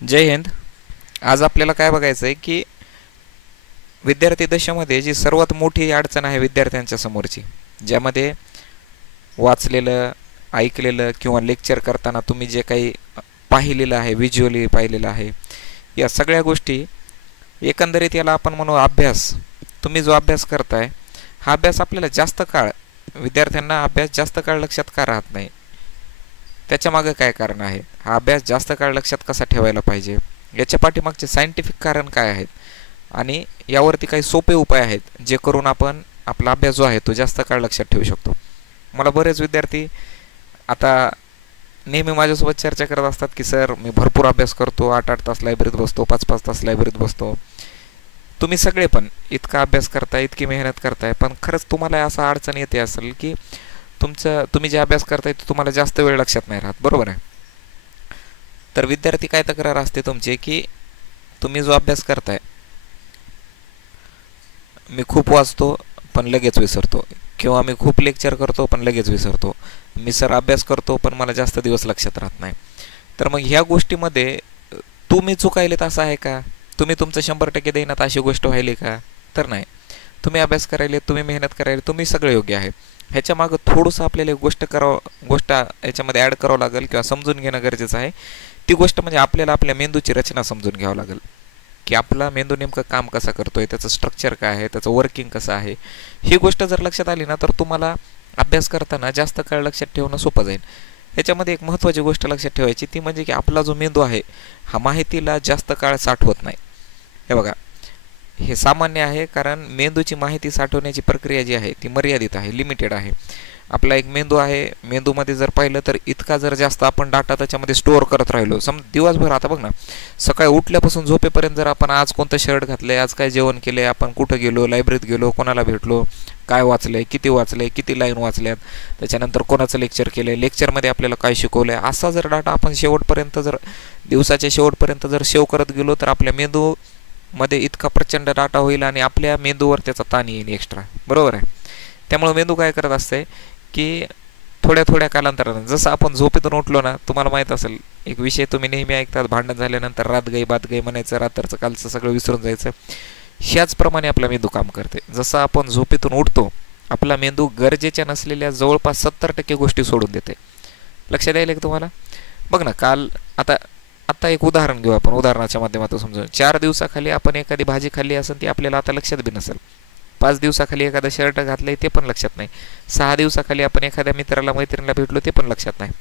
जय हिंद. आज आपल्याला काय बघायचं आहे की विद्यार्थी दशेमध्ये जी सर्वात मोठी अडचण आहे विद्यार्थ्यांच्या समोरची, ज्यामध्ये वाचलेलं, ऐकलेलं किंवा लेक्चर करताना तुम्ही जे काही पाहिलेलं आहे, व्हिज्युअली पाहिलेलं आहे, या सगळ्या गोष्टी एकंदरीत याला आपण म्हणू अभ्यास. तुम्ही जो अभ्यास करताय हा अभ्यास आपल्याला जास्त काळ, विद्यार्थ्यांना अभ्यास जास्त काळ लक्षात का राहत नाही, त्याच्यामागे काय कारण आहे, हा अभ्यास जास्त काळ लक्षात कसा ठेवायला पाहिजे, याच्या पाठीमागचे सायंटिफिक कारण काय आहेत आणि यावरती काही सोपे उपाय आहेत जे करून आपण आपला अभ्यास जो आहे तो जास्त काळ लक्षात ठेवू शकतो. मला बरेच विद्यार्थी आता नेहमी माझ्यासोबत चर्चा करत असतात की सर, मी भरपूर अभ्यास करतो, 8-8 तास लायब्ररीत बसतो, 5-5 तास लायब्ररीत बसतो. तुम्ही सगळे पण इतका अभ्यास करताय, इतकी मेहनत करताय, पण खरंच तुम्हाला असा अडचण येते असेल की तुम्ही जे अभ्यास करताय तो तुम्हाला जास्त वेळ लक्षात नाही राहत, बरोबर आहे. तर विद्यार्थी काय तक्रार असते तुमची की तुम्ही जो अभ्यास करताय, मी खूप वाचतो पण लगेच विसरतो, किंवा मी खूप लेक्चर करतो पण लगेच विसरतो, मी सर अभ्यास करतो पण मला जास्त दिवस लक्षात राहत नाही. तर मग ह्या गोष्टीमध्ये तुम्ही चुकायलेत असं आहे का? तुम्ही तुमचं 100% देण्यात अशी गोष्ट व्हायली का? तर नाही. तुम्ही अभ्यास करायले, तुम्ही मेहनत करायले, तुम्ही सगळं योग्य आहे. ह्याच्यामागं थोडंसं आपल्याला एक गोष्ट याच्यामध्ये ॲड करावं लागेल किंवा समजून घेणं गरजेचं आहे. ती गोष्ट म्हणजे आपल्याला आपल्या मेंदूची रचना समजून घ्यावं लागेल की आपला मेंदू नेमकं काम कसं करतोय, त्याचं स्ट्रक्चर काय आहे, त्याचं वर्किंग कसं आहे. ही गोष्ट जर लक्षात आली ना तर तुम्हाला अभ्यास करताना जास्त काळ लक्षात ठेवणं सोपं जाईल. ह्याच्यामध्ये एक महत्त्वाची गोष्ट लक्षात ठेवायची, ती म्हणजे की आपला जो मेंदू आहे हा माहितीला जास्त काळ साठवत नाही. हे बघा, हे सामान्य आहे, कारण मेंदूची माहिती साठवण्याची प्रक्रिया जी आहे ती मर्यादित आहे, लिमिटेड आहे. आपला एक मेंदू आहे, मेंदूमध्ये जर पाहिलं तर इतका जर जास्त आपण डाटा त्याच्यामध्ये स्टोअर करत राहिलो, दिवसभर, आता बघ ना, सकाळी उठल्यापासून झोपेपर्यंत जर आपण आज कोणतं शर्ट घातलंय, आज काय जेवण केले, आपण कुठं गेलो, लायब्ररीत गेलो, कोणाला भेटलो, काय वाचलंय, किती लाईन वाचल्यात, त्याच्यानंतर कोणाचं लेक्चर केलंय, लेक्चरमध्ये आपल्याला काय शिकवलंय, असा जर डाटा आपण दिवसाच्या शेवटपर्यंत जर सेव्ह करत गेलो तर आपल्या मेंदूमध्ये इतका प्रचंड डाटा होईल आणि आपल्या मेंदूवर त्याचा ताण येईल एक्स्ट्रा, बरोबर आहे. त्यामुळे मेंदू काय करत असते की थोड्या थोड्या कालांतरानं, जसं आपण झोपेतून उठलो ना, तुम्हाला माहीत असेल एक विषय तुम्ही नेहमी ऐकतात, भांडण झाल्यानंतर रात गई बात गई म्हणायचं, रात्रचं कालचं सगळं विसरून जायचं. ह्याचप्रमाणे आपला मेंदू काम करते. जसं आपण झोपेतून उठतो, आपला मेंदू गरजेच्या नसलेल्या जवळपास 70% गोष्टी सोडून देते. लक्षात यायला की तुम्हाला? बघ ना, आता एक उदाहरण घेऊ आपण, उदाहरणाच्या माध्यमातून समजून. 4 दिवसाखाली आपण एखादी भाजी खाल्ली असेल ती आपल्याला आता लक्षात बी नसेल. 5 दिवसाखाली एखादा शर्ट घातलंय ते पण लक्षात नाही. 6 दिवसाखाली आपण एखाद्या मित्राला मैत्रिणीला भेटलो ते पण लक्षात नाही.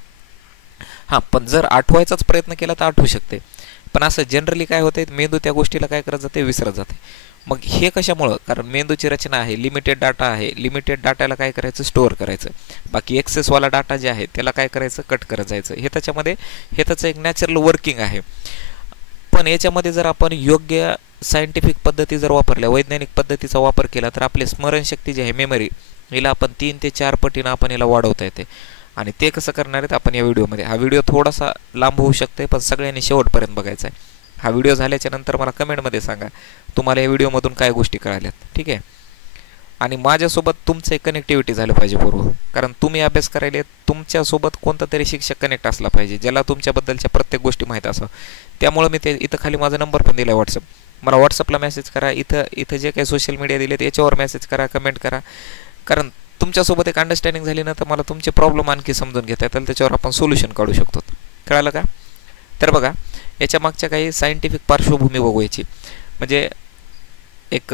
हां, पण जर आठवायचाच प्रयत्न केला तर आठवू शकते. पण असं जनरली काय होते, मेंदू त्या गोष्टीला काय करत जाते, विसरत जाते. मग हे कशामुळं? कारण मेंदूची रचना आहे, लिमिटेड डाटा आहे, लिमिटेड डाटाला काय करायचं, स्टोअर करायचं. बाकी एक्सेसवाला डाटा जे आहे त्याला काय करायचं, कट करत जायचं. हे त्याचं एक नॅचरल वर्किंग आहे. पण याच्यामध्ये जर आपण योग्य सायंटिफिक पद्धती जर वापरल्या, वैज्ञानिक पद्धतीचा वापर केला तर आपली स्मरणशक्ती जी आहे, मेमरी, हिला आपण 3 ते 4 पटीनं आपण हिला वाढवता येते. आणि ते कसं करणार आहेत आपण या व्हिडिओमध्ये. हा व्हिडिओ थोडासा लांब होऊ शकते, पण सगळ्यांनी शेवटपर्यंत बघायचा आहे. हा व्हिडिओ झाल्याच्या नंतर मला कमेंटमध्ये सांगा तुम्हाला या व्हिडिओमधून काय गोष्टी कळाल्यात, ठीक आहे. आणि माझ्यासोबत तुमचं एक कनेक्टिव्हिटी झालं पाहिजे पूर्व, कारण तुम्ही अभ्यास करायला तुमच्यासोबत कोणता तरी शिक्षक कनेक्ट असला पाहिजे, ज्याला तुमच्याबद्दलच्या प्रत्येक गोष्टी माहीत असावं. त्यामुळे मी इथं खाली माझा नंबर पण दिला आहे, व्हॉट्सअप. मला व्हॉट्सअपला मेसेज करा, इथं जे काही सोशल मीडिया दिलेत याच्यावर मेसेज करा, कमेंट करा. कारण तुमच्यासोबत एक अंडरस्टँडिंग झाली ना तर मला तुमचे प्रॉब्लेम आणखी समजून घेता येतील, त्याच्यावर आपण सोल्युशन काढू शकतो. कळालं का? तर बघा, याच्या मागच्या काही सायंटिफिक पार्श्वभूमी बघूयाची. म्हणजे एक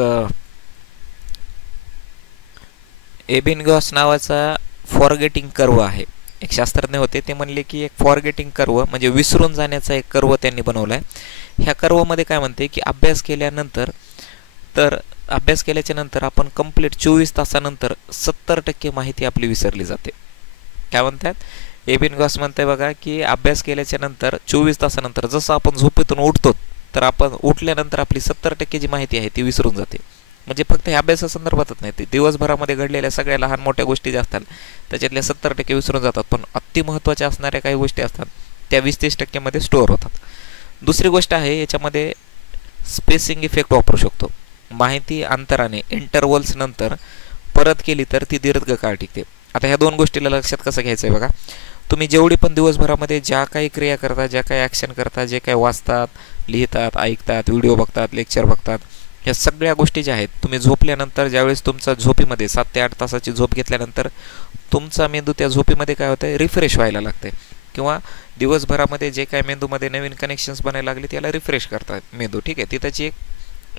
एबिंगहॉस नावाचा फॉरगेटिंग कर्व आहे, एक शास्त्रज्ञ होते. ते म्हणले की एक फॉरगेटिंग कर्व म्हणजे विसरून जाण्याचा एक कर्व त्यांनी बनवला आहे. ह्या कर्वमध्ये काय म्हणते की अभ्यास केल्याच्या नंतर आपण कंप्लीट 24 तासानंतर 70% माहिती आपली विसरली जाते. काय म्हणतात? एबिंगहॉस म्हणते बघा की अभ्यास केल्याच्या नंतर 24 तासानंतर जसं आपण झोपेतून उठतो तर आपण उठल्यानंतर आपली 70% जी माहिती आहे ती विसरून जाते. म्हणजे फक्त हे अभ्यासासंदर्भातच नाही, ते दिवसभरामध्ये घडलेल्या सगळ्या लहान मोठ्या गोष्टी ज्या असतात त्याच्यातल्या 70% विसरून जातात, पण अति महत्त्वाच्या असणाऱ्या काही गोष्टी असतात त्या 20-30% मध्ये स्टोअर होतात. दुसरी गोष्ट आहे, याच्यामध्ये स्पेसिंग इफेक्ट वापरू शकतो. माहिती अंतराने, इंटरवल्स नंतर परत केली तर ती दीर्घकाळ टिकते. आता ह्या 2 गोष्टीला लक्षात कसं घ्यायचं आहे बघा. तुम्ही जेवढी पण दिवसभरामध्ये ज्या काही क्रिया करता, ज्या काही ॲक्शन करता, जे काही वाचतात, लिहितात, ऐकतात, व्हिडिओ बघतात, लेक्चर बघतात, ह्या सगळ्या गोष्टी ज्या आहेत, तुम्ही झोपल्यानंतर ज्यावेळेस तुमचा झोपीमध्ये 7 ते 8 तासाची झोप घेतल्यानंतर तुमचा मेंदू त्या झोपीमध्ये काय होतं, रिफ्रेश व्हायला लागते, किंवा दिवसभरामध्ये जे काय मेंदूमध्ये नवीन कनेक्शन्स बनायला लागले त्याला रिफ्रेश करतात मेंदू. ठीक आहे, ती त्याची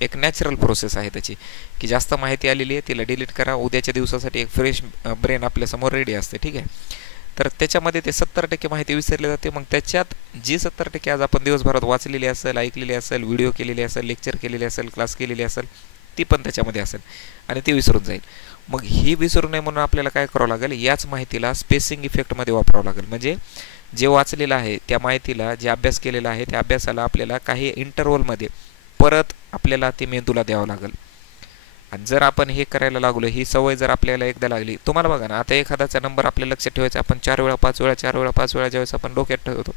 एक नॅचरल प्रोसेस आहे त्याची, की जास्त माहिती आलेली आहे तिला डिलीट करा, उद्याच्या दिवसासाठी एक फ्रेश ब्रेन आपल्यासमोर रेडी असते. ठीक आहे, तर त्याच्यामध्ये ते 70% माहिती विसरली जाते. मग त्याच्यात जी 70% आज आपण दिवसभरात वाचलेली असेल, ऐकलेली असेल, व्हिडिओ केलेली असेल, लेक्चर केलेली असेल, क्लास केलेली असेल, ती पण त्याच्यामध्ये असेल आणि ती विसरून जाईल. मग ही विसरू नये म्हणून आपल्याला काय करावं लागेल, याच माहितीला स्पेसिंग इफेक्टमध्ये वापरावं लागेल. म्हणजे जे वाचलेलं आहे त्या माहितीला, जे अभ्यास केलेला आहे त्या अभ्यासाला आपल्याला काही इंटरव्हलमध्ये परत आपल्याला ते मेंदूला द्यावं लागेल. आणि जर आपण हे करायला लागलो, ही सवय जर आपल्याला एकदा लागली, तुम्हाला बघा ना, आता एखाद्याचा नंबर आपल्या लक्षात ठेवायचा, आपण 4 वेळा 5 वेळा 4 वेळा 5 वेळा ज्यावेळेस आपण डोक्यात ठेवतो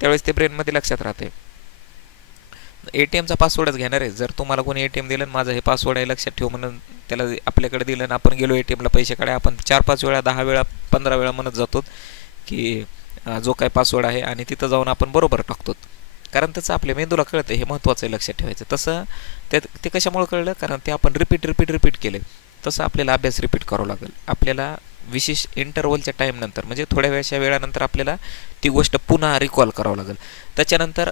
त्यावेळेस ते ब्रेनमध्ये लक्षात राहते. ATMचा पासवर्डच घेणार आहे. जर तुम्हाला कोणी ATM दिलं, माझं हे पासवर्ड आहे लक्षात ठेव म्हणून त्याला आपल्याकडे दिलं आणि आपण गेलो ATMला पैसे काढा, आपण 4-5 वेळा 10 वेळा 15 वेळा म्हणत जातो की जो काय पासवर्ड आहे, आणि तिथं जाऊन आपण बरोबर टाकतो, कारण त्याचं आपल्या मेंदूला कळतं, हे महत्त्वाचं आहे लक्षात ठेवायचं. तसं ते कशामुळे कळलं, कारण ते आपण रिपीट केलं. तसं आपल्याला अभ्यास रिपीट करावं लागेल. आपल्याला विशेष इंटरव्हलच्या टाईमनंतर, म्हणजे थोड्या वेळानंतर आपल्याला ती गोष्ट पुन्हा रिकॉल करावं लागेल. त्याच्यानंतर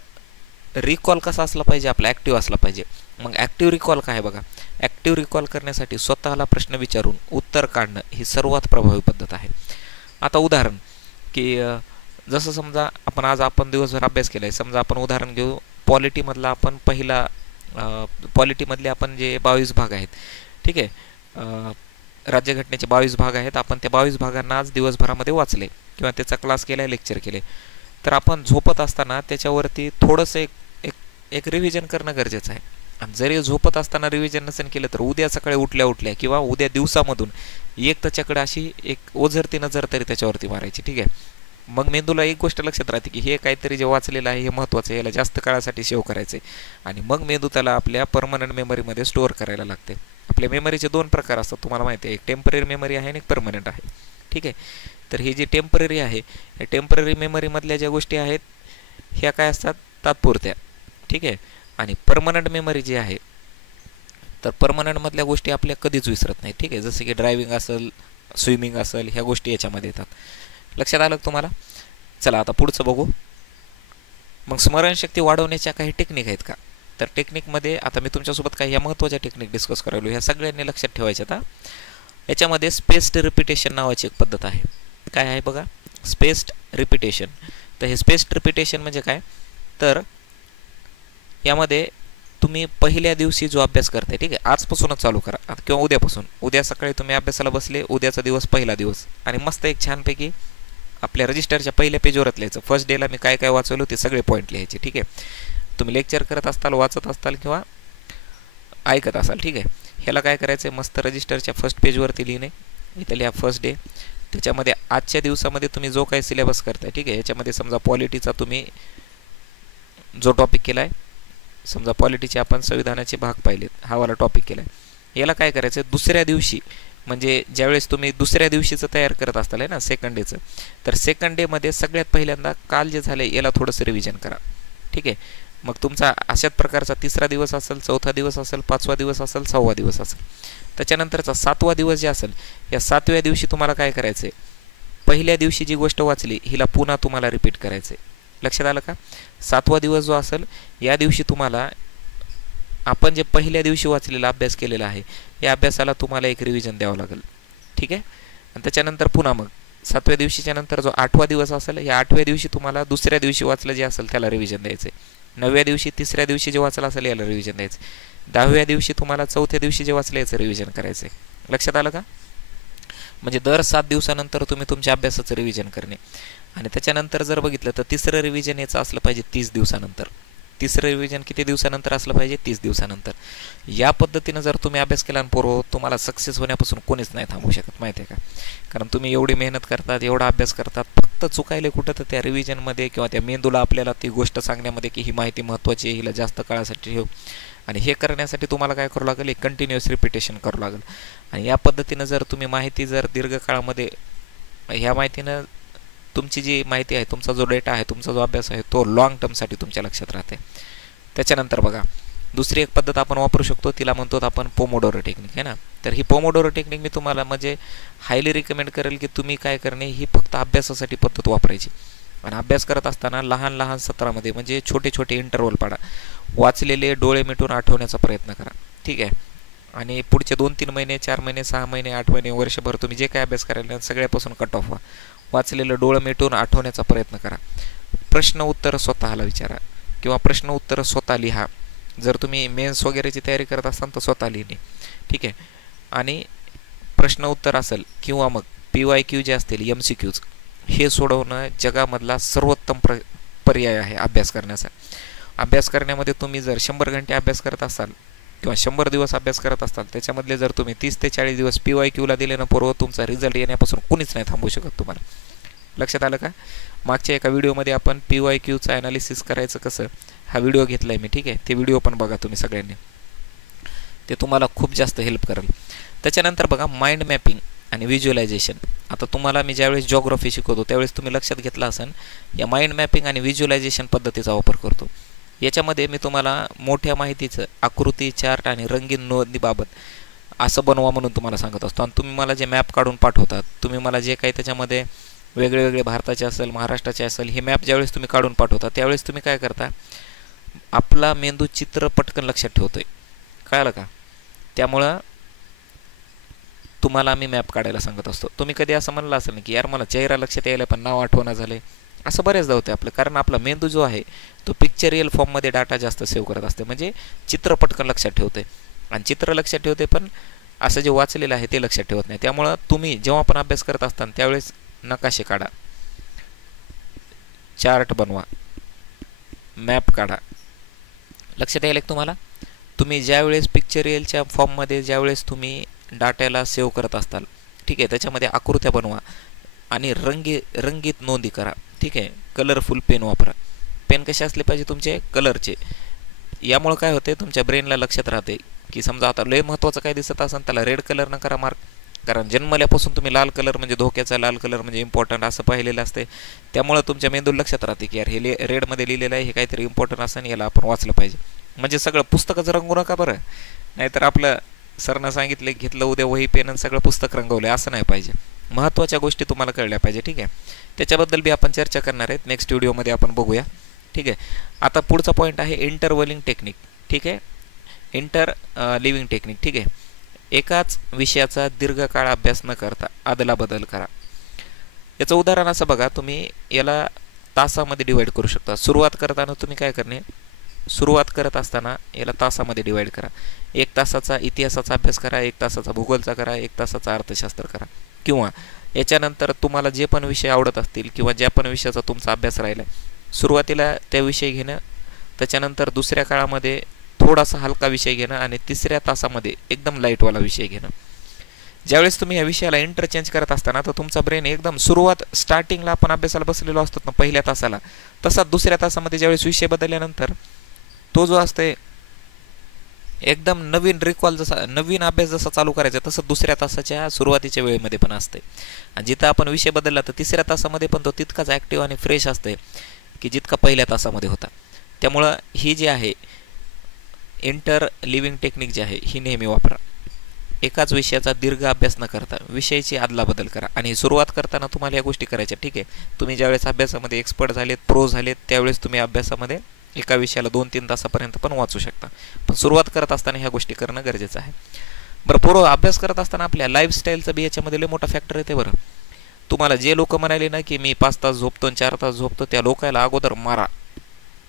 रिकॉल कसा असला पाहिजे, आपला ॲक्टिव्ह असला पाहिजे. मग ॲक्टिव्ह रिकॉल काय आहे बघा, ॲक्टिव्ह रिकॉल करण्यासाठी स्वतःला प्रश्न विचारून उत्तर काढणं ही सर्वात प्रभावी पद्धत आहे. आता उदाहरण, की जसं समजा आपण दिवसभर अभ्यास केला आहे, समजा आपण उदाहरण घेऊ पॉलिटीमधला, आपण पहिला पॉलिटीमधले आपण जे 22 भाग आहेत, ठीक आहे, राज्यघटनेचे 22 भाग आहेत, आपण त्या 22 भागांना आज दिवसभरामध्ये वाचले किंवा त्याचा क्लास केला, लेक्चर केले, तर आपण झोपत असताना त्याच्यावरती थोडंसं एक रिव्हिजन करणं गरजेचं आहे. आणि जरी झोपत असताना रिव्हिजन नसेल केलं तर उद्या सकाळी उठल्या किंवा उद्या दिवसामधून त्याच्याकडे अशी एक ओझरती नजर तरी त्याच्यावरती मारायची. ठीक आहे, मग मेंदूला एक गोष्ट लक्षात राहते की हे काहीतरी जे वाचलेलं आहे हे महत्त्वाचं आहे, याला जास्त काळासाठी सेव्ह करायचं आहे, आणि मग मेंदू त्याला आपल्या परमनंट मेमरीमध्ये स्टोअर करायला लागते. आपल्या मेमरीचे 2 प्रकार असतात, तुम्हाला माहिती आहे, एक टेम्पररी मेमरी आहे आणि एक परमनंट आहे. ठीक आहे, तर ही जी टेम्पररी आहे, या टेम्पररी मेमरीमधल्या ज्या गोष्टी आहेत ह्या काय असतात, तात्पुरत्या. ठीक आहे, आणि परमनंट मेमरी जी आहे, तर परमनंटमधल्या गोष्टी आपल्या कधीच विसरत नाही. ठीक आहे, जसं की ड्रायव्हिंग असेल, स्विमिंग असेल, ह्या गोष्टी याच्यामध्ये येतात. लक्षात आलं तुम्हाला? चला आता पुढचं बघू. मग स्मरणशक्ती वाढवण्याच्या काही टेक्निक आहेत का, तर टेक्निकमध्ये आता मी तुमच्यासोबत काही या महत्त्वाच्या टेक्निक डिस्कस करायलो, ह्या सगळ्यांनी लक्षात ठेवायच्या. आता याच्यामध्ये स्पेस्ड रिपिटेशन नावाची एक पद्धत आहे. काय आहे बघा, स्पेस्ड रिपिटेशन. तर हे स्पेस्ड रिपिटेशन म्हणजे काय, तर यामध्ये तुम्ही पहिल्या दिवशी जो अभ्यास करताय, ठीक आहे, आजपासूनच चालू करा किंवा उद्यापासून, उद्या सकाळी तुम्ही अभ्यासाला बसले, उद्याचा दिवस पहिला दिवस, आणि मस्त एक छानपैकी आपल्या रजिस्टरच्या पहिल्या पेजवरच लिहायचं. फर्स्ट डेला मी काय काय वाचवलं ते सगळे पॉईंट लिहायचे. ठीक आहे, तुम्ही लेक्चर करत असताल, वाचत असताल किंवा ऐकत असाल. ठीक आहे, ह्याला काय करायचं आहे, मस्त रजिस्टरच्या फर्स्ट पेजवरती लिहिणे, इथं लिहा फर्स्ट डे. त्याच्यामध्ये आजच्या दिवसामध्ये तुम्ही जो काही सिलेबस करताय, ठीक आहे, याच्यामध्ये समजा पॉलिटीचा तुम्ही जो टॉपिक केला आहे, समजा पॉलिटीचे आपण संविधानाचे भाग पाहिलेत, हा वाला टॉपिक केला आहे, याला काय करायचं आहे, दुसऱ्या दिवशी, म्हणजे ज्यावेळेस तुम्ही दुसऱ्या दिवशीचं तयार करत असताल आहे ना, सेकंड डेचं, तर सेकंड डेमध्ये सगळ्यात पहिल्यांदा काल जे झालं याला थोडंसं रिव्हिजन करा. ठीक आहे, मग तुमचा अशाच प्रकारचा 3रा दिवस असेल, 4था दिवस असेल, 5वा दिवस असेल, 6वा दिवस असेल. त्याच्यानंतरचा 7वा दिवस जे असेल, या 7व्या दिवशी तुम्हाला काय करायचं आहे, पहिल्या दिवशी जी गोष्ट वाचली हिला पुन्हा तुम्हाला रिपीट करायचं आहे. लक्षात आलं का? 7वा दिवस जो असेल या दिवशी तुम्हाला आपण जे पहिल्या दिवशी वाचलेला अभ्यास केलेला आहे या अभ्यासाला तुम्हाला एक रिव्हिजन द्यावं लागेल. ठीक आहे, आणि त्याच्यानंतर पुन्हा मग 7व्या दिवशीच्या नंतर जो 8वा दिवस असेल, या 8व्या दिवशी तुम्हाला दुसऱ्या दिवशी वाचलं जे असेल त्याला रिव्हिजन द्यायचं आहे. 9व्या दिवशी 3ऱ्या दिवशी जे वाचलं असेल याला रिव्हिजन द्यायचं. 10व्या दिवशी तुम्हाला 4थ्या दिवशी जे वाचलं याचं रिव्हिजन करायचं आहे. लक्षात आलं का? म्हणजे दर 7 दिवसानंतर तुम्ही तुमच्या अभ्यासाचं रिव्हिजन करणे. आणि त्याच्यानंतर जर बघितलं तर 3रं रिव्हिजन याचं असलं पाहिजे 30 दिवसानंतर. 3रं रिव्हिजन किती दिवसानंतर असलं पाहिजे? 30 दिवसानंतर. या पद्धतीनं जर तुम्ही अभ्यास केला आणि पूर्व तुम्हाला सक्सेस होण्यापासून कोणीच नाही थांबवू शकत, माहिती आहे का? कारण तुम्ही एवढी मेहनत करतात, एवढा अभ्यास करतात, फक्त चुकायले कुठं तर त्या रिव्हिजनमध्ये किंवा त्या मेंदूला आपल्याला ती गोष्ट सांगण्यामध्ये की ही माहिती महत्त्वाची आहे, हिला जास्त काळासाठी ठेव. आणि हे करण्यासाठी तुम्हाला काय करावं लागेल, एक कंटिन्युअस रिपिटेशन करावं लागेल. आणि या पद्धतीनं जर तुम्ही माहिती जर दीर्घकाळामध्ये ह्या माहितीनं तुमची जी माहिती आहे, तुमचा जो डेटा आहे, तुमचा जो अभ्यास आहे तो लॉंग टर्मसाठी तुमच्या लक्षात राहते. त्याच्यानंतर बघा दुसरी एक पद्धत आपण वापरू शकतो, तिला म्हणतो आपण पोमोडोरो टेक्निक आहे ना. तर ही पोमोडोरो टेक्निक मी तुम्हाला म्हणजे हायली रिकमेंड करेल की तुम्ही काय करणे, ही फक्त अभ्यासासाठी पद्धत वापरायची. आणि अभ्यास करत असताना लहान लहान सत्रामध्ये म्हणजे छोटे छोटे इंटरवल पाडा. वाचलेले डोळे मिटून आठवण्याचा प्रयत्न करा, ठीक आहे. आणि पुढचे 2-3 महिने, 4 महिने, 6 महिने, 8 महिने, वर्षभर तुम्ही जे काय अभ्यास करायला सगळ्यापासून कट ऑफ व्हा. वाचलेलं डोळं मिटून आठवण्याचा प्रयत्न करा. प्रश्न उत्तर स्वतःला विचारा किंवा प्रश्न उत्तर स्वतः लिहा. जर तुम्ही मेन्स वगैरेची तयारी करत असाल तर स्वतः लिहिणे, ठीक आहे. आणि प्रश्न उत्तर असेल किंवा मग PYQ जे असतील MCQs, हे सोडवणं जगामधला सर्वोत्तम पर्याय आहे अभ्यास करण्याचा. अभ्यास करण्यामध्ये तुम्ही जर 100 घंटे अभ्यास करत असाल किंवा 100 दिवस अभ्यास करत असाल, त्याच्यामधले जर तुम्ही 30 ते 40 दिवस PYQला दिले ना पूर्व, तुमचा रिझल्ट येण्यापासून कुणीच नाही थांबवू शकत तुम्हाला. लक्षात आलं का? मागच्या एका व्हिडिओमध्ये आपण PYQचं ॲनालिसिस करायचं कसं, हा व्हिडिओ घेतला आहे मी, ठीक आहे. ते व्हिडिओ पण बघा तुम्ही सगळ्यांनी, ते तुम्हाला खूप जास्त हेल्प करेल. त्याच्यानंतर बघा माइंड मॅपिंग आणि व्हिज्युअलायझेशन. आता तुम्हाला मी ज्यावेळेस जिओग्राफी शिकवतो त्यावेळेस तुम्ही लक्षात घेतलं असेल, या माइंड मॅपिंग आणि व्हिज्युअलायझेशन पद्धतीचा वापर करतो. याच्यामध्ये मी तुम्हाला मोठ्या माहितीचं आकृती, चार्ट आणि रंगीन नोंदीबाबत असं बनवा म्हणून तुम्हाला सांगत असतो. आणि तुम्ही मला जे मॅप काढून पाठवतात, तुम्ही मला जे काही त्याच्यामध्ये वेगळे वेगळे भारताचे असेल, महाराष्ट्राचे असेल, हे मॅप ज्यावेळेस तुम्ही काढून पाठवता त्यावेळेस तुम्ही काय करता, आपला मेंदू चित्र पटकन लक्षात ठेवतोय, कळलं का? त्यामुळं तुम्हाला मी मॅप काढायला सांगत असतो. तुम्ही कधी असं म्हणलं असेल की यार मला चेहरा लक्षात यायला पण नाव आठवणं झाले, असं बरेचदा होते आपलं. कारण आपला मेंदू जो आहे तो पिक्चरियल फॉर्ममध्ये डाटा जास्त सेव्ह करत असते, म्हणजे चित्र पटकन लक्षात ठेवते. आणि चित्र लक्षात ठेवते पण असं जे वाचलेलं आहे ते लक्षात ठेवत नाही. त्यामुळं तुम्ही जेव्हा पण अभ्यास करत असताना त्यावेळेस नकाशे काढा, चार्ट बनवा, मॅप काढा. लक्षात यायला तुम्हाला? तुम्ही ज्यावेळेस पिक्चरियलच्या फॉर्ममध्ये ज्यावेळेस तुम्ही डाट्याला सेव्ह करत असताल, ठीक आहे, त्याच्यामध्ये आकृत्या बनवा आणि रंगीत नोंदी करा, ठीक आहे. कलरफुल पेन वापरा. पेन कसे असले पाहिजे तुमचे? कलरचे. यामुळे काय होते, तुमच्या ब्रेनला लक्षात राहते की समजा आता लय महत्त्वाचं काय दिसत असेल त्याला रेड कलर न करा मार्क. कारण जन्मल्यापासून तुम्ही लाल कलर म्हणजे धोक्याचा, लाल कलर म्हणजे इम्पॉर्टंट असं पाहिलेलं असते. त्यामुळं तुमच्या मेंदूला लक्षात राहते की यार हे रेडमध्ये लिहिलेलं आहे, हे काहीतरी इम्पॉर्टंट असं याला आपण वाचलं पाहिजे. म्हणजे सगळं पुस्तकच रंगू नका बरं, नाहीतर आपलं सरनं सांगितले घेतलं उद्या वही पेन आणि सगळं पुस्तक रंगवलं असं नाही पाहिजे. महत्त्वाच्या गोष्टी तुम्हाला कळल्या पाहिजे, ठीक आहे. त्याच्याबद्दल बी आपण चर्चा करणार आहेत नेक्स्ट व्हिडिओमध्ये, आपण बघूया, ठीक आहे. आता पुढचा पॉईंट आहे इंटरव्हलिंग टेक्निक, ठीक आहे. लिव्हिंग टेक्निक, ठीक आहे. एकाच विषयाचा दीर्घकाळ अभ्यास न करता अदलाबदल करा. याचं उदाहरण असं बघा, तुम्ही याला तासामध्ये डिवाईड करू शकता. सुरुवात करताना तुम्ही काय करणे, सुरुवात करत असताना याला तासामध्ये डिवाईड करा. 1 तासाचा इतिहासाचा अभ्यास करा, 1 तासाचा भूगोलचा करा, 1 तासाचा अर्थशास्त्र करा. किंवा याच्यानंतर तुम्हाला जे पण विषय आवडत असतील किंवा ज्या पण विषयाचा तुमचा अभ्यास राहिला आहे, सुरुवातीला त्या विषय घेणं, त्याच्यानंतर दुसऱ्या काळामध्ये थोडासा हलका विषय घेणं आणि तिसऱ्या तासामध्ये एकदम लाईटवाला विषय घेणं. ज्यावेळेस तुम्ही या विषयाला इंटरचेंज करत असताना तर तुमचा ब्रेन एकदम स्टार्टिंगला आपण अभ्यासाला बसलेलो असतो ना पहिल्या तासाला, तसा दुसऱ्या तासामध्ये ज्यावेळेस विषय बदलल्यानंतर तो जो असते एकदम नवीन रिकॉल, जसा नवीन अभ्यास जसा चालू करायचा तसं दुसऱ्या तासाच्या सुरुवातीच्या वेळेमध्ये पण असते. आणि जिथं आपण विषय बदलला तर तिसऱ्या तासामध्ये पण तो तितकाच ॲक्टिव्ह आणि फ्रेश असते की जितका पहिल्या तासामध्ये होता. त्यामुळं ही जी आहे लिव्हिंग टेक्निक जी आहे ही नेहमी वापरा. एकाच विषयाचा दीर्घ अभ्यास न करता विषयाची अदलाबदल करा. आणि सुरुवात करताना तुम्हाला या गोष्टी करायच्या, ठीक आहे. तुम्ही ज्यावेळेस अभ्यासामध्ये एक्सपर्ट झालेत, प्रो झालेत, त्यावेळेस तुम्ही अभ्यासामध्ये एका विषयाला 2-3 तासापर्यंत पण वाचू शकता. पण सुरुवात करत असताना ह्या गोष्टी करणं गरजेचं आहे. बरं, पूर्व अभ्यास करत असताना आपल्या लाईफस्टाईलचं बी याच्यामध्ये लय मोठा फॅक्टर येते. बरं, तुम्हाला जे लोक म्हणाले ना की मी 5 तास झोपतो आणि 4 तास झोपतो, त्या लोकांना अगोदर मारा,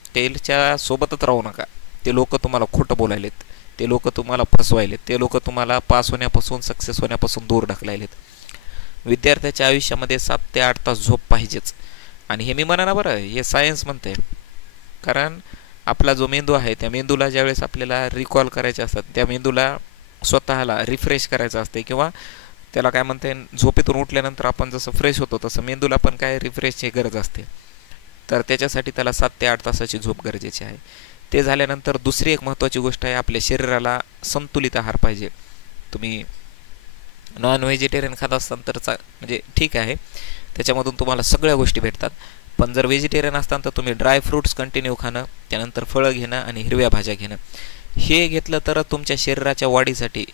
त्याच्या सोबतच राहू नका. ते लोक तुम्हाला खोटं बोलायलेत, ते लोक तुम्हाला फसवायलेत, ते लोक तुम्हाला पास होण्यापासून, सक्सेस होण्यापासून दूर ढकलायलेत. विद्यार्थ्याच्या आयुष्यामध्ये 7 ते 8 तास झोप पाहिजेच. आणि हे मी म्हणा ना बरं, हे सायन्स म्हणते. कारण आपला जो मेंदू आहे त्या मेंदूला ज्यावेळेस आपल्याला रिकॉल करायचे असतात, त्या मेंदूला स्वतःला रिफ्रेश करायचं असते किंवा त्याला काय म्हणते, झोपेतून उठल्यानंतर आपण जसं फ्रेश होतो तसं मेंदूला पण काय रिफ्रेशची गरज असते. तर त्याच्यासाठी त्याला 7 ते 8 तासाची झोप गरजेची आहे. ते झाल्यानंतर दुसरी एक महत्त्वाची गोष्ट आहे, आपल्या शरीराला संतुलित आहार पाहिजे. तुम्ही नॉन व्हेजिटेरियन खात असताना तर म्हणजे ठीक आहे, त्याच्यामधून तुम्हाला सगळ्या गोष्टी भेटतात. पण जर व्हेजिटेरियन असताल तर तुम्ही ड्राय फ्रूट्स कंटिन्यू खाणं, त्यानंतर फळं घेणं आणि हिरव्या भाज्या घेणं, हे घेतलं तर तुमच्या शरीराच्या वाढीसाठी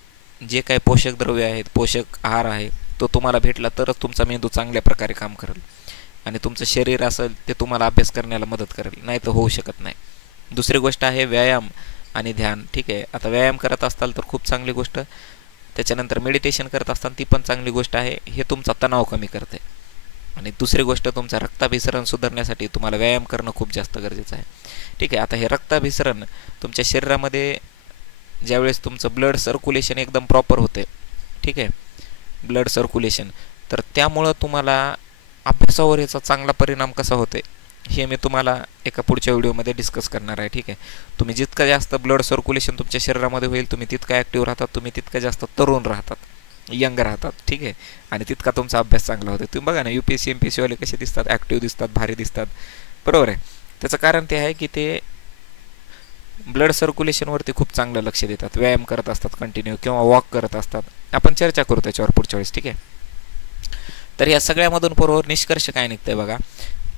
जे काही पोषक द्रव्य आहेत, पोषक आहार आहे, तो तुम्हाला भेटला तरच तुमचा मेंदू चांगल्या प्रकारे काम करेल आणि तुमचं शरीर असेल ते तुम्हाला अभ्यास करण्याला मदत करेल, नाही तर होऊ शकत नाही. दुसरी गोष्ट आहे व्यायाम आणि ध्यान. ठीक आहे, आता व्यायाम करत असताल तर खूप चांगली गोष्ट, त्याच्यानंतर मेडिटेशन करत असताना ती पण चांगली गोष्ट आहे, हे तुमचा तणाव कमी करते. आणि दुसरी गोष्ट, तुमचं रक्ताभिसरण सुधारण्यासाठी तुम्हाला व्यायाम करणं खूप जास्त गरजेचं आहे. ठीक आहे, आता हे रक्ताभिसरण तुमच्या शरीरामध्ये ज्यावेळेस तुमचं ब्लड सर्क्युलेशन एकदम प्रॉपर होते, ठीक आहे, ब्लड सर्क्युलेशन, तर त्यामुळं तुम्हाला अभ्यासावर याचा चांगला परिणाम कसा होते हे मी तुम्हाला एका पुढच्या व्हिडिओमध्ये डिस्कस करणार आहे. ठीक आहे, तुम्ही जितकं जास्त ब्लड सर्क्युलेशन तुमच्या शरीरामध्ये होईल, तुम्ही तितकं ॲक्टिव्ह राहतात, तुम्ही तितकं जास्त तरुण राहतात, यंग राहतात. ठीक आहे, आणि तितका तुमचा अभ्यास चांगला होतो. तुम्ही बघा ना, UPSC MPSC वाले कसे दिसतात, ॲक्टिव्ह दिसतात, भारी दिसतात, बरोबर आहे. त्याचं कारण ते आहे की ते ब्लड सर्क्युलेशनवरती खूप चांगलं लक्ष देतात, व्यायाम करत असतात कंटिन्यू किंवा वॉक करत असतात. आपण चर्चा करू त्याच्यावर पुढच्या वेळेस. ठीक आहे, तर या सगळ्यामधून बरोबर निष्कर्ष काय निघतंय बघा,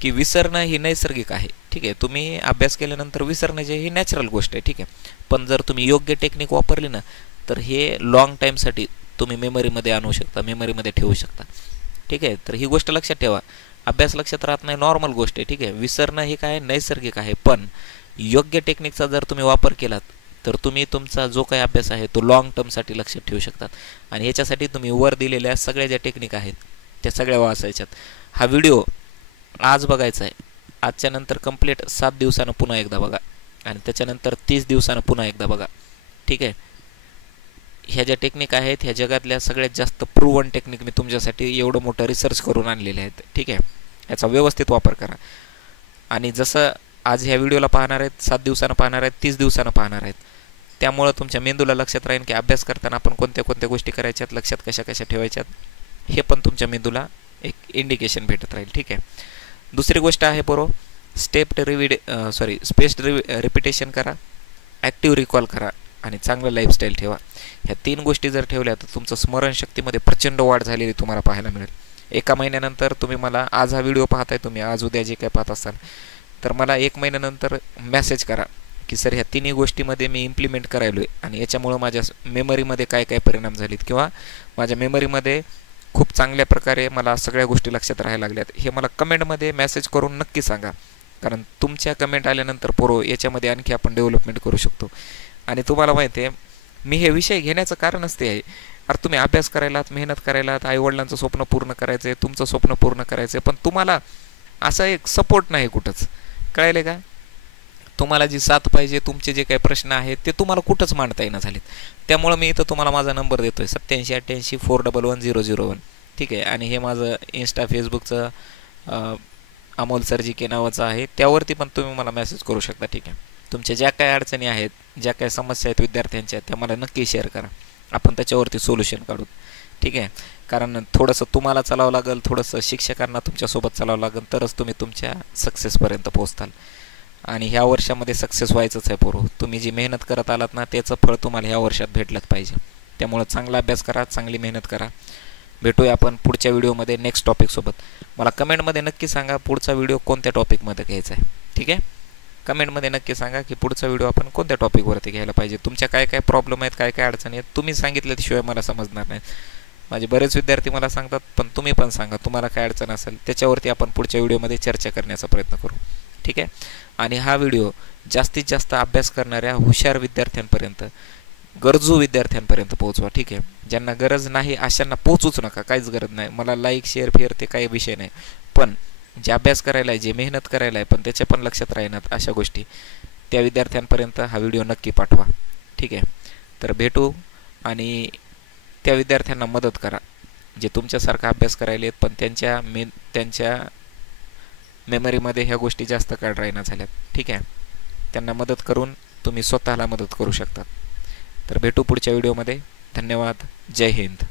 की विसरणं ही नैसर्गिक आहे. ठीक आहे, तुम्ही अभ्यास केल्यानंतर विसरणं जे ही नॅचरल गोष्ट आहे. ठीक आहे, पण जर तुम्ही योग्य टेक्निक वापरली ना, तर हे लॉंग टाईमसाठी तुम्ही मेमरीमध्ये आणू शकता, मेमरीमध्ये ठेवू शकता. ठीक आहे, तर ही गोष्ट लक्षात ठेवा. अभ्यास लक्षात राहत नाही, नॉर्मल गोष्ट आहे. ठीक आहे, विसरणं हे काय नैसर्गिक आहे, पण योग्य टेक्निकचा जर तुम्ही वापर केलात तर तुम्ही तुमचा जो काही अभ्यास आहे तो लॉंग टर्मसाठी लक्षात ठेवू शकतात. आणि याच्यासाठी तुम्ही वर दिलेल्या सगळ्या ज्या टेक्निक आहेत त्या सगळ्या वाचायच्यात. हा व्हिडिओ आज बघायचा आहे, आजच्या नंतर कंप्लीट 7 दिवसानं पुन्हा एकदा बघा आणि त्याच्यानंतर 30 दिवसानं पुन्हा एकदा बघा. ठीक आहे, ह्या ज्या टेक्निक आहेत ह्या जगातल्या सगळ्यात जास्त प्रूव्हन टेक्निक मी तुमच्यासाठी एवढं मोठं रिसर्च करून आणलेले आहेत. ठीक आहे, याचा व्यवस्थित वापर करा. आणि जसं आज ह्या व्हिडिओला पाहणार आहेत, 7 दिवसानं पाहणार आहेत, 30 दिवसानं पाहणार आहेत, त्यामुळं तुमच्या मेंदूला लक्षात राहील की अभ्यास करताना आपण कोणत्या कोणत्या गोष्टी करायच्यात, लक्षात कशा कशा ठेवायच्यात, हे पण तुमच्या मेंदूला एक इंडिकेशन भेटत राहील. ठीक आहे, दुसरी गोष्ट आहे स्पेस्ड रिपिटेशन करा, ॲक्टिव्ह रिकॉल करा आणि चांगलं लाईफस्टाईल ठेवा. ह्या 3 गोष्टी जर ठेवल्या तर तुमचं स्मरणशक्तीमध्ये प्रचंड वाढ झालेली तुम्हाला पाहायला मिळेल. एका महिन्यानंतर तुम्ही मला, आज हा व्हिडिओ पाहताय तुम्ही, आज उद्या जे काय पाहत असाल, तर मला 1 महिन्यानंतर मेसेज करा की सर ह्या 3 गोष्टीमध्ये मी इम्प्लिमेंट करायलो आहे आणि याच्यामुळं माझ्या मेमरीमध्ये काय काय परिणाम झालेत किंवा माझ्या मेमरीमध्ये खूप चांगल्या प्रकारे मला सगळ्या गोष्टी लक्षात राहायला लागल्यात, हे मला कमेंटमध्ये मेसेज करून नक्की सांगा. कारण तुमच्या कमेंट आल्यानंतर याच्यामध्ये आणखी आपण डेव्हलपमेंट करू शकतो. आणि तुम्हाला माहिती आहे, मी हे विषय घेण्याचं कारणच ते आहे, अरे तुम्ही अभ्यास करायलात, मेहनत करायलात, आईवडिलांचं स्वप्न पूर्ण करायचं आहे, तुमचं स्वप्न पूर्ण करायचं आहे, पण तुम्हाला असा एक सपोर्ट नाही कुठंच, कळायले का? तुम्हाला जी साथ पाहिजे, तुमचे जे काही प्रश्न आहेत ते तुम्हाला कुठंच मांडता येणं झालेत. त्यामुळं मी इथं तुम्हाला माझा नंबर देतो आहे 8788 411 001. ठीक आहे, आणि हे माझं इंस्टा फेसबुकचं अमोल सरजी नावाचं आहे, त्यावरती पण तुम्ही मला मेसेज करू शकता. ठीक आहे, तुमच्या ज्या काही अडचणी आहेत, ज्या काही समस्या आहेत विद्यार्थ्यांच्या, त्या मला नक्की शेअर करा, आपण त्याच्यावरती सोल्युशन काढू. ठीक आहे, कारण थोडंसं तुम्हाला चालावं लागेल, थोडंसं शिक्षकांना तुमच्यासोबत चालावं लागेल, तरच तुम्ही तुमच्या सक्सेसपर्यंत पोहोचताल. आणि ह्या वर्षामध्ये सक्सेस व्हायचंच आहे पोरो. तुम्ही जी मेहनत करत आलात ना, त्याचं फळ तुम्हाला ह्या वर्षात भेटलंच पाहिजे. त्यामुळं चांगला अभ्यास करा, चांगली मेहनत करा. भेटूया आपण पुढच्या व्हिडिओमध्ये नेक्स्ट टॉपिकसोबत. मला कमेंटमध्ये नक्की सांगा पुढचा व्हिडिओ कोणत्या टॉपिकमध्ये घ्यायचा आहे. ठीक आहे, कमेंटमध्ये नक्की सांगा की पुढचा व्हिडिओ आपण कोणत्या टॉपिकवरती घ्यायला पाहिजे. तुमच्या काय काय प्रॉब्लेम आहेत, काय काय अडचणी आहेत, तुम्ही सांगितल्याशिवाय मला समजणार नाही. माझे बरेच विद्यार्थी मला सांगतात, पण तुम्ही पण सांगा तुम्हाला काय अडचण असेल, त्याच्यावरती आपण पुढच्या व्हिडिओमध्ये चर्चा करण्याचा प्रयत्न करू. ठीक आहे, आणि हा व्हिडिओ जास्तीत जास्त अभ्यास करणाऱ्या हुशार विद्यार्थ्यांपर्यंत, गरजू विद्यार्थ्यांपर्यंत पोहोचवा. ठीक आहे, ज्यांना गरज नाही अशांना पोहोचूच नका, काहीच गरज नाही. मला लाईक शेअर फेअर ते काही विषय नाही, पण जे अभ्यास करायला आहे, जे मेहनत करायला आहे, पण त्याच्या पण लक्षात राहणार अशा गोष्टी, त्या विद्यार्थ्यांपर्यंत हा व्हिडिओ नक्की पाठवा. ठीक आहे, तर भेटू आणि त्या विद्यार्थ्यांना मदत करा जे तुमच्यासारखा अभ्यास करायला आहेत, पण त्यांच्या मेमरीमध्ये ह्या गोष्टी जास्त काळ राहिना झाल्यात. ठीक आहे, त्यांना मदत करून तुम्ही स्वतःला मदत करू शकता. तर भेटू पुढच्या व्हिडिओमध्ये. धन्यवाद. जय हिंद.